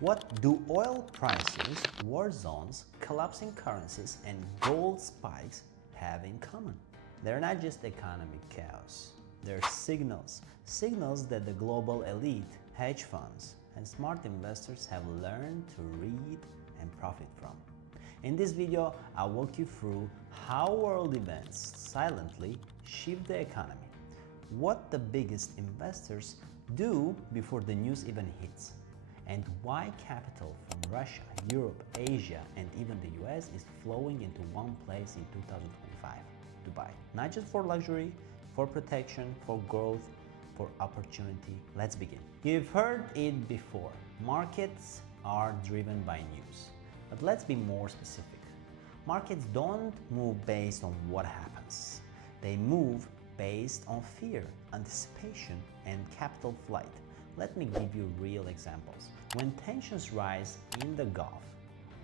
What do oil prices, war zones, collapsing currencies, and gold spikes have in common? They're not just economic chaos. They're signals that the global elite, hedge funds, and smart investors have learned to read and profit from. In this video, I'll walk you through how world events silently shift the economy, what the biggest investors do before the news even hits, and why capital from Russia, Europe, Asia, and even the US is flowing into one place in 2025, Dubai. Not just for luxury, for protection, for growth, for opportunity. Let's begin. You've heard it before. Markets are driven by news. But let's be more specific. Markets don't move based on what happens. They move based on fear, anticipation, and capital flight. Let me give you real examples. When tensions rise in the Gulf,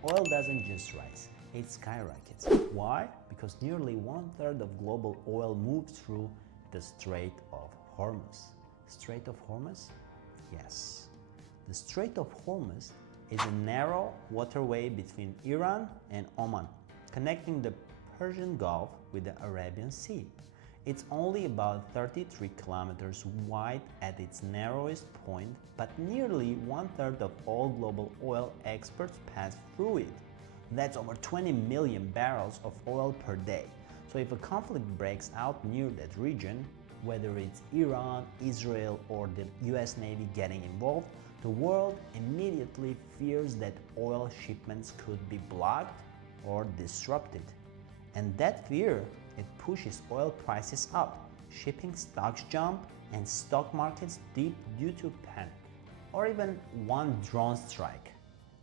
oil doesn't just rise, it skyrockets. Why? Because nearly 1/3 of global oil moves through the Strait of Hormuz. Strait of Hormuz? Yes. The Strait of Hormuz is a narrow waterway between Iran and Oman, connecting the Persian Gulf with the Arabian Sea. It's only about 33 kilometers wide at its narrowest point, but nearly 1/3 of all global oil exports pass through it. That's over 20 million barrels of oil per day. So if a conflict breaks out near that region, whether it's Iran, Israel, or the US Navy getting involved, the world immediately fears that oil shipments could be blocked or disrupted. And that fear, it pushes oil prices up, shipping stocks jump, and stock markets dip due to panic. Or even one drone strike,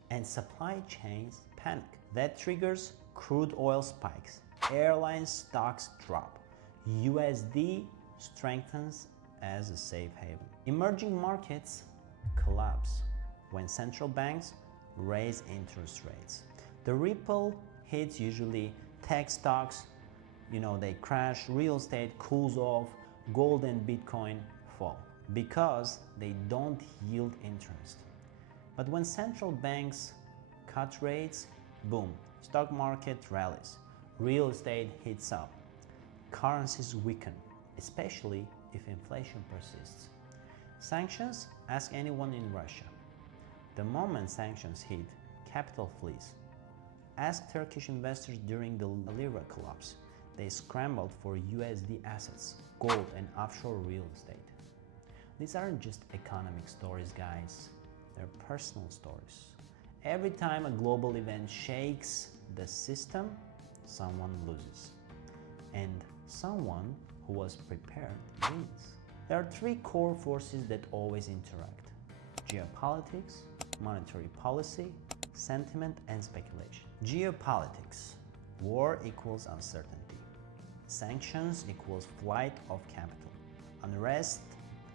and supply chains panic. That triggers crude oil spikes, airline stocks drop, USD strengthens as a safe haven. Emerging markets collapse when central banks raise interest rates. The ripple hits usually tech stocks, they crash, real estate cools off, gold and Bitcoin fall because they don't yield interest. But when central banks cut rates, boom, stock market rallies, real estate hits up, currencies weaken, especially if inflation persists. Sanctions, ask anyone in Russia. The moment sanctions hit, capital flees. Ask Turkish investors during the lira collapse. They scrambled for USD assets, gold, and offshore real estate. These aren't just economic stories, guys. They're personal stories. Every time a global event shakes the system, someone loses. And someone who was prepared wins. There are three core forces that always interact: geopolitics, monetary policy, sentiment, and speculation. Geopolitics. War equals uncertainty. Sanctions equals flight of capital. Unrest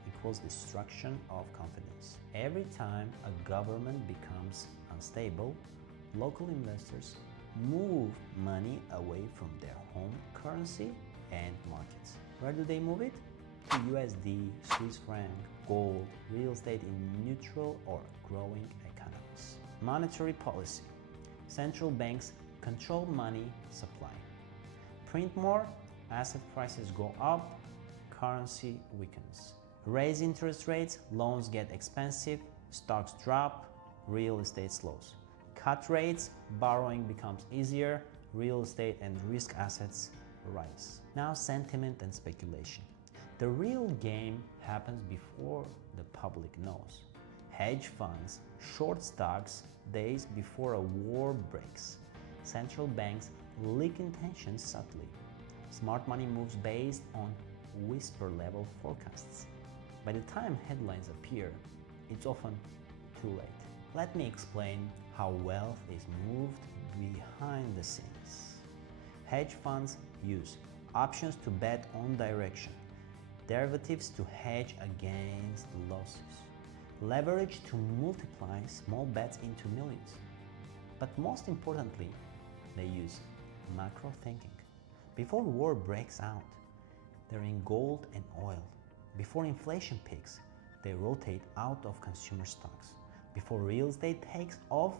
equals destruction of confidence. Every time a government becomes unstable, local investors move money away from their home currency and markets. Where do they move it? To USD, Swiss franc, gold, real estate in neutral or growing economies. Monetary policy. Central banks control money supply. Print more, asset prices go up, currency weakens. Raise interest rates, loans get expensive, stocks drop, real estate slows. Cut rates, borrowing becomes easier, real estate and risk assets rise. Now sentiment and speculation. The real game happens before the public knows. Hedge funds short stocks days before a war breaks. Central banks leak intentions subtly. Smart money moves based on whisper-level forecasts. By the time headlines appear, it's often too late. Let me explain how wealth is moved behind the scenes. Hedge funds use options to bet on direction, derivatives to hedge against losses, leverage to multiply small bets into millions. But most importantly, they use macro thinking. Before war breaks out, they're in gold and oil. Before inflation peaks, they rotate out of consumer stocks. Before real estate takes off,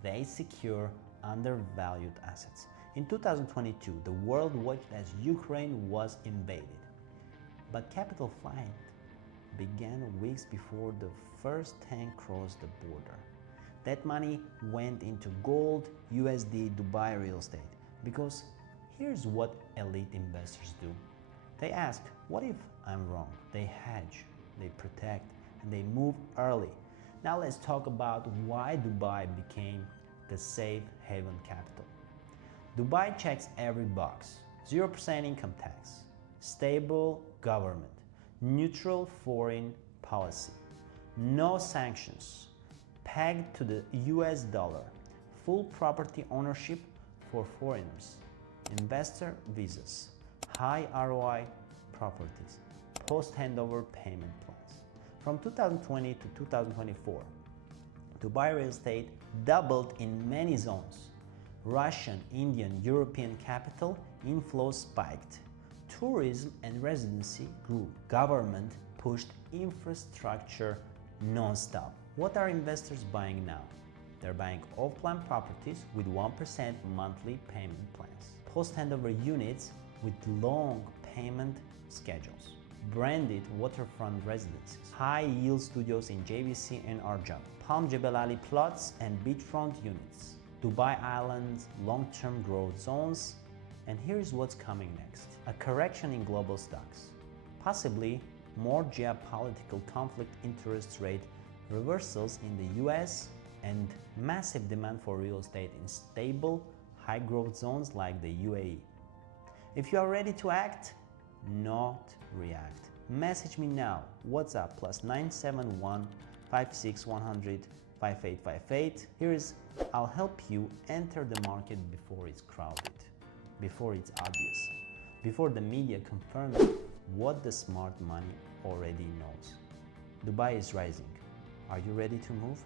they secure undervalued assets. In 2022, the world watched as Ukraine was invaded. But capital flight began weeks before the first tank crossed the border. That money went into gold, USD, Dubai real estate. Because here's what elite investors do. They ask, what if I'm wrong? They hedge, they protect, and they move early. Now let's talk about why Dubai became the safe haven capital. Dubai checks every box. 0% income tax, stable government, neutral foreign policy, no sanctions, pegged to the US dollar, full property ownership for foreigners, investor visas, high ROI properties, post-handover payment plans. From 2020 to 2024, Dubai real estate doubled in many zones. Russian, Indian, European capital inflow spiked. Tourism and residency grew. Government pushed infrastructure non-stop. What are investors buying now? They're buying off-plan properties with 1% monthly payment plans, post-handover units with long payment schedules, branded waterfront residences, high-yield studios in JVC and Arjab, Palm Jebel Ali plots and beachfront units, Dubai Island's long-term growth zones, and here's what's coming next. A correction in global stocks, possibly more geopolitical conflict, interest rate reversals in the US, and massive demand for real estate in stable, high-growth zones like the UAE. If you are ready to act, not react, message me now. WhatsApp +971 56 100 5858. I'll help you enter the market before it's crowded, before it's obvious, before the media confirms what the smart money already knows. Dubai is rising. Are you ready to move?